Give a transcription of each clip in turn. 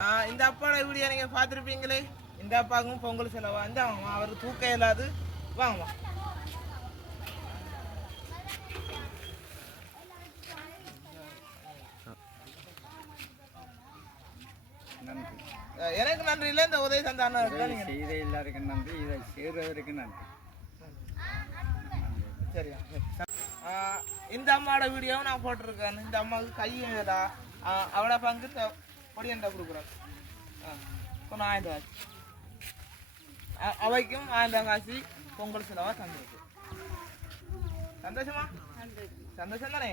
இந்த அப்பாவோட வீடியோ நீங்கள் பார்த்துருப்பீங்களே. இந்த அப்பாவுக்கும் பொங்கல் செலவா இந்த அவர் தூக்க இல்லாது வாங்கம்மா. எனக்கு நன்றி இல்லை, இந்த உதவி சந்தான செய்த எல்லாருக்கும் நன்றி, இதை செய்கிறவருக்கு நன்றி. சரியா, இந்த அம்மாவோட வீடியோவும் நான் போட்டிருக்கேன். இந்த அம்மாவுக்கு கையும் அவளை பங்கு பொடியண்டா கொடுக்குறேன். கொஞ்சம் 1000 ரூபாய் அவைக்கும் 1000 காசி பொங்கல் செலவா தந்துருக்கு. சந்தோஷமா? சந்தோஷம் தானே.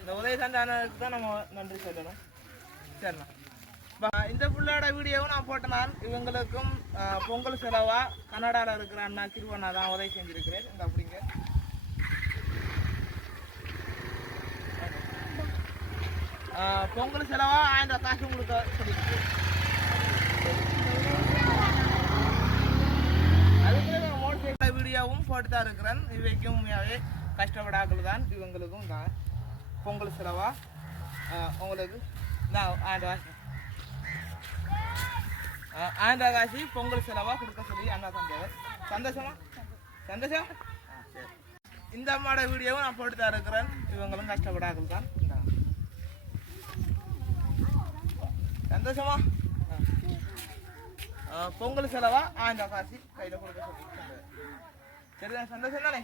இந்த உதவி சந்தானத்துக்கு தான் நம்ம நன்றி சொல்லணும். சரிண்ணா, இந்த புள்ளோட வீடியோவும் நான் போட்டேன். நான் இவங்களுக்கும் பொங்கல் செலவா கனடாவில் இருக்கிற அண்ணா திருவண்ணா தான் உதவி செஞ்சிருக்கிறேன். இந்த அப்படிங்க பொங்கல் செலவா 1000 காசு கொடுக்க சொல்லிருக்கு. அதுக்கு மோட்டிவேட் வீடியோவும் போட்டு தான் இருக்கிறேன். இவைக்கும் உண்மையாகவே கஷ்டப்படாக்கள் தான். இவங்களுக்கும் தான் பொங்கல் செலவா உங்களுக்கு நான் 1000 காசு பொங்கல் செலவா கொடுக்க சொல்லி அண்ணா தந்தவர். சந்தோஷமா? சந்தோஷம். சரி, இந்த அம்மாவோட வீடியோவும் நான் போட்டு தான் இருக்கிறேன். இவங்களும் கஷ்டப்படாக்கள் தான். சந்தோஷமா? பொங்கல் செலவா 1000 காசு கையில் கொடுக்க சொல்லி. சரிதான், சந்தோஷம் தானே.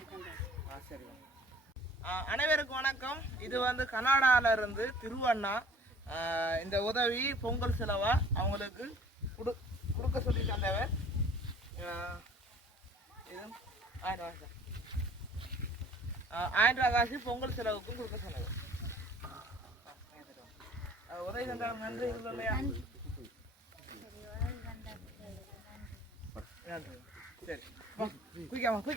சரி, அனைவருக்கும் வணக்கம். இது வந்து கனடாவில் இருந்து திருவண்ணா இந்த உதவி பொங்கல் செலவா அவங்களுக்கு கொடுக்க சொல்லி தந்தவர். இது 1000 ரூபாய் 1000 ரூபாய் காசு பொங்கல் செலவுக்கும் கொடுக்க சொன்னவர். உதவி தந்தாங்க, நன்றி இல்லையா? சரி, குயிக்காமா குயிக்க